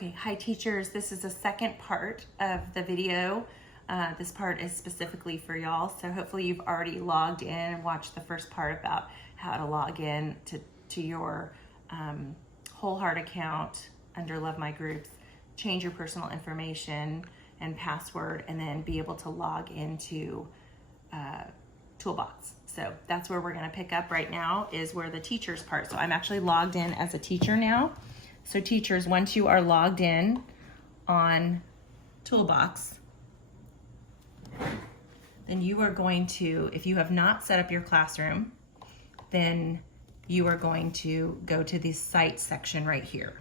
Okay, hi teachers. This is the second part of the video. This part is specifically for y'all, so hopefully you've already logged in and watched the first part about how to log in to your Whole Heart account under Love My Groups, change your personal information and password, and then be able to log into Toolbox. So that's where we're going to pick up right now, is where the teachers part. So I'm actually logged in as a teacher now. So teachers, once you are logged in on Toolbox, then you are going to, if you have not set up your classroom, then you are going to go to the site section right here.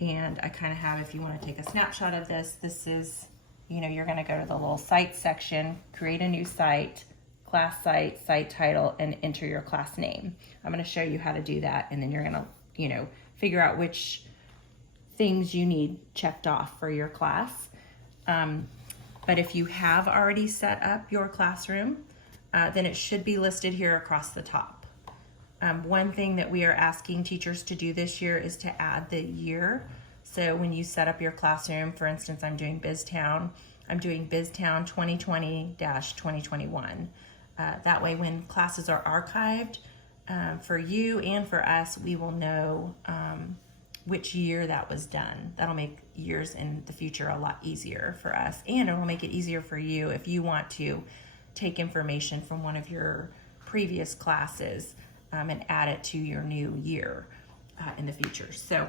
And I kind of have, if you want to take a snapshot of this, this is, you're going to go to the little site section, create a new site, class site, site title, and enter your class name. I'm going to show you how to do that, and then you're going to, figure out which things you need checked off for your class. But if you have already set up your classroom, then it should be listed here across the top. One thing that we are asking teachers to do this year is to add the year. So when you set up your classroom, for instance, I'm doing BizTown 2020-2021. That way when classes are archived, for you and for us, we will know which year that was done. That'll make years in the future a lot easier for us, and it will make it easier for you if you want to take information from one of your previous classes and add it to your new year in the future. So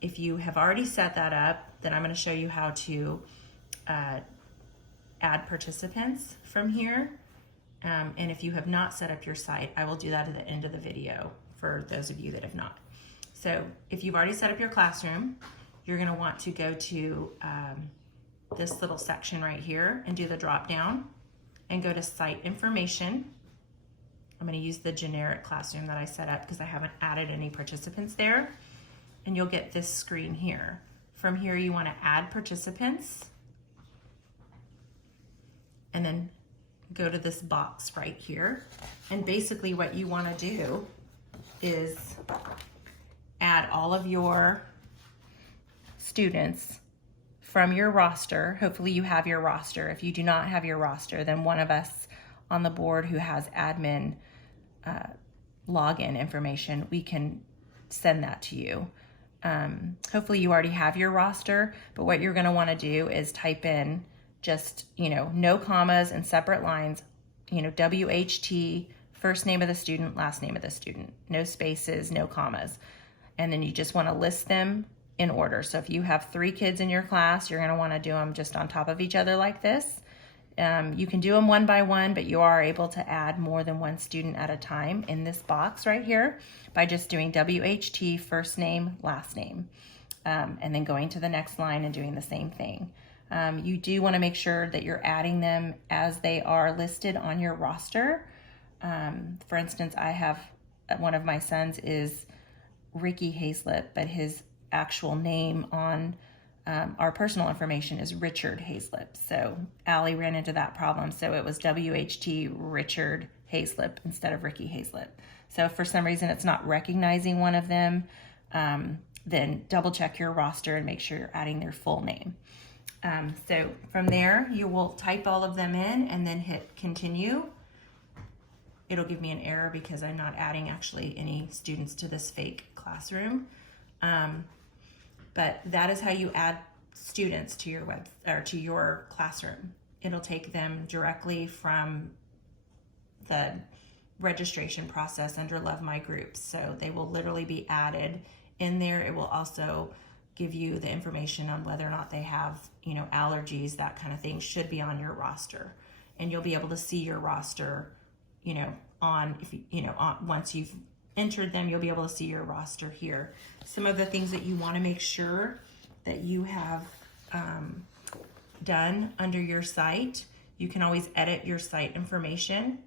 if you have already set that up, then I'm going to show you how to add participants from here. And if you have not set up your site, I will do that at the end of the video for those of you that have not. So if you've already set up your classroom, you're going to want to go to this little section right here and do the drop down and go to site information. I'm going to use the generic classroom that I set up because I haven't added any participants there. And you'll get this screen here. From here, you want to add participants, and then go to this box right here. And basically what you want to do is add all of your students from your roster. Hopefully you have your roster. If you do not have your roster, then one of us on the board who has admin login information, we can send that to you. Hopefully you already have your roster, but what you're going to want to do is type in just, no commas and separate lines, WHT, first name of the student, last name of the student, no spaces, no commas. And then you just want to list them in order. So if you have 3 kids in your class, you're going to want to do them just on top of each other like this. You can do them one by one, but you are able to add more than one student at a time in this box right here by just doing WHT, first name, last name, and then going to the next line and doing the same thing. You do want to make sure that you're adding them as they are listed on your roster. For instance, I have one of my sons is Ricky Hazlip, but his actual name on our personal information is Richard Hazlip. So Allie ran into that problem. So it was WHT Richard Hazlip instead of Ricky Hazlip. So if for some reason it's not recognizing one of them, then double check your roster and make sure you're adding their full name. So from there, you will type all of them in and then hit continue. It'll give me an error because I'm not adding actually any students to this fake classroom. But that is how you add students to your to your classroom. It'll take them directly from the registration process under Love My Groups. So they will literally be added in there. It will also give you the information on whether or not they have, allergies, that kind of thing should be on your roster. And you'll be able to see your roster, once you've entered them, you'll be able to see your roster here. Some of the things that you want to make sure that you have done under your site, you can always edit your site information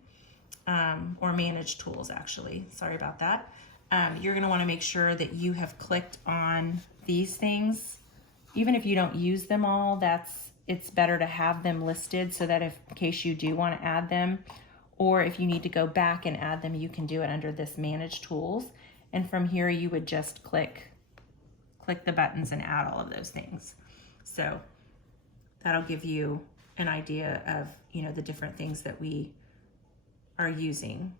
or manage tools actually. Sorry about that. You're going to want to make sure that you have clicked on these things. Even if you don't use them all, it's better to have them listed so that in case you do want to add them, or if you need to go back and add them, you can do it under this manage tools. And from here, you would just click click the buttons and add all of those things. So that'll give you an idea of, you know, the different things that we are using.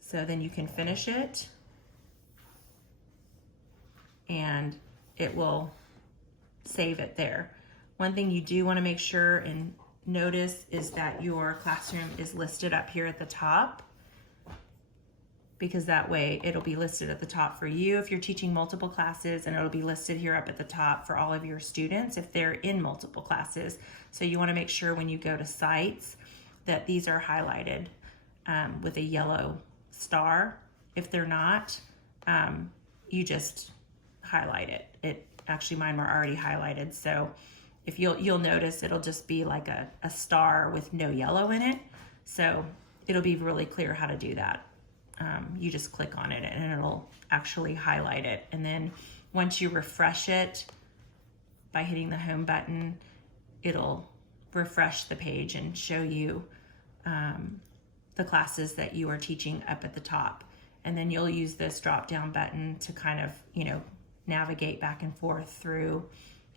So then you can finish it and it will save it there. One thing you do want to make sure and notice is that your classroom is listed up here at the top, because that way it'll be listed at the top for you if you're teaching multiple classes, and it'll be listed here up at the top for all of your students if they're in multiple classes. So you want to make sure when you go to sites that these are highlighted with a yellow star. If they're not, you just highlight it. Actually, mine were already highlighted, so if you'll notice it'll just be like a star with no yellow in it. So it'll be really clear how to do that. You just click on it and it'll actually highlight it. And then once you refresh it by hitting the home button, it'll refresh the page and show you the classes that you are teaching up at the top. And then you'll use this drop down button to kind of, you know, navigate back and forth through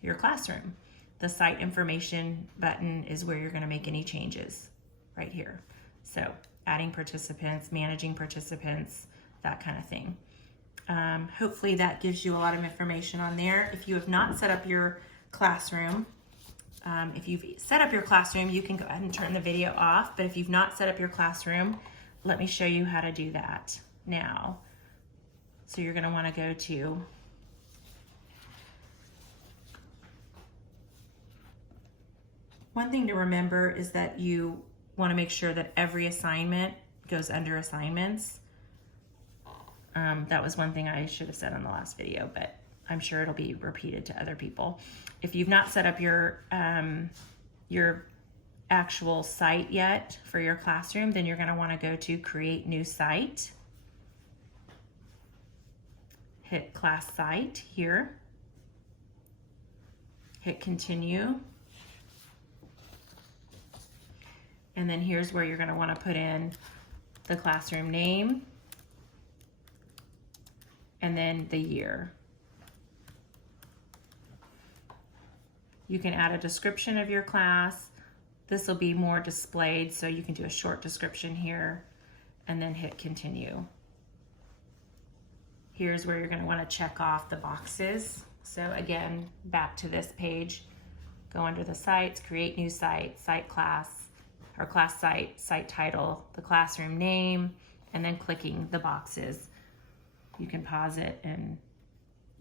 your classroom. The site information button is where you're going to make any changes right here. So adding participants, managing participants, that kind of thing. Hopefully that gives you a lot of information on there. If you have not set up your classroom, if you've set up your classroom, you can go ahead and turn the video off. But if you've not set up your classroom, let me show you how to do that now. So you're going to want to go to one thing to remember is that you want to make sure that every assignment goes under assignments. That was one thing I should have said in the last video, but I'm sure it'll be repeated to other people. If you've not set up your actual site yet for your classroom, then you're going to want to go to Create New Site. Hit Class Site here. Hit Continue. And then here's where you're going to want to put in the classroom name and then the year. You can add a description of your class. This will be more displayed, so you can do a short description here and then hit Continue. Here's where you're going to want to check off the boxes. So again, back to this page, go under the sites, create new site, site class, or class site, site title, the classroom name, and then clicking the boxes. You can pause it and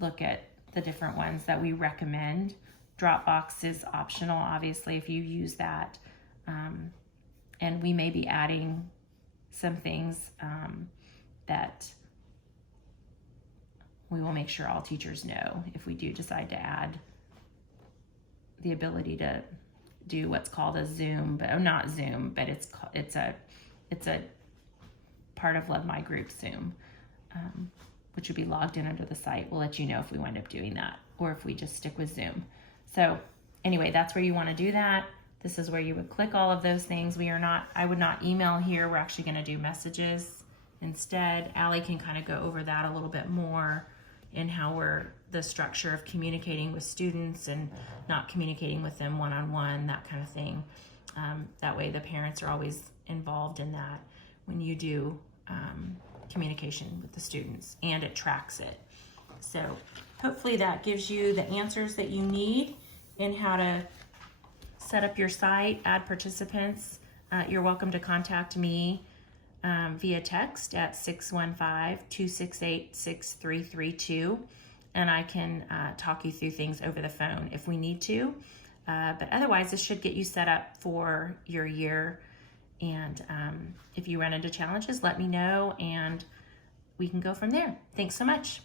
look at the different ones that we recommend. Dropbox is optional, obviously, if you use that. And we may be adding some things that we will make sure all teachers know if we do decide to add the ability to do what's called a Zoom, but not Zoom, but it's a part of Love My Group Zoom, which would be logged in under the site. We'll let you know if we wind up doing that or if we just stick with Zoom. So anyway, that's where you want to do that. This is where you would click all of those things. I would not email here. We're actually going to do messages instead. Allie can kind of go over that a little bit more in how the structure of communicating with students and not communicating with them one-on-one, that kind of thing. That way the parents are always involved in that when you do communication with the students, and it tracks it. So hopefully that gives you the answers that you need in how to set up your site, add participants. You're welcome to contact me via text at 615-268-6332, and I can talk you through things over the phone if we need to. But otherwise, this should get you set up for your year. And if you run into challenges, let me know, and we can go from there. Thanks so much.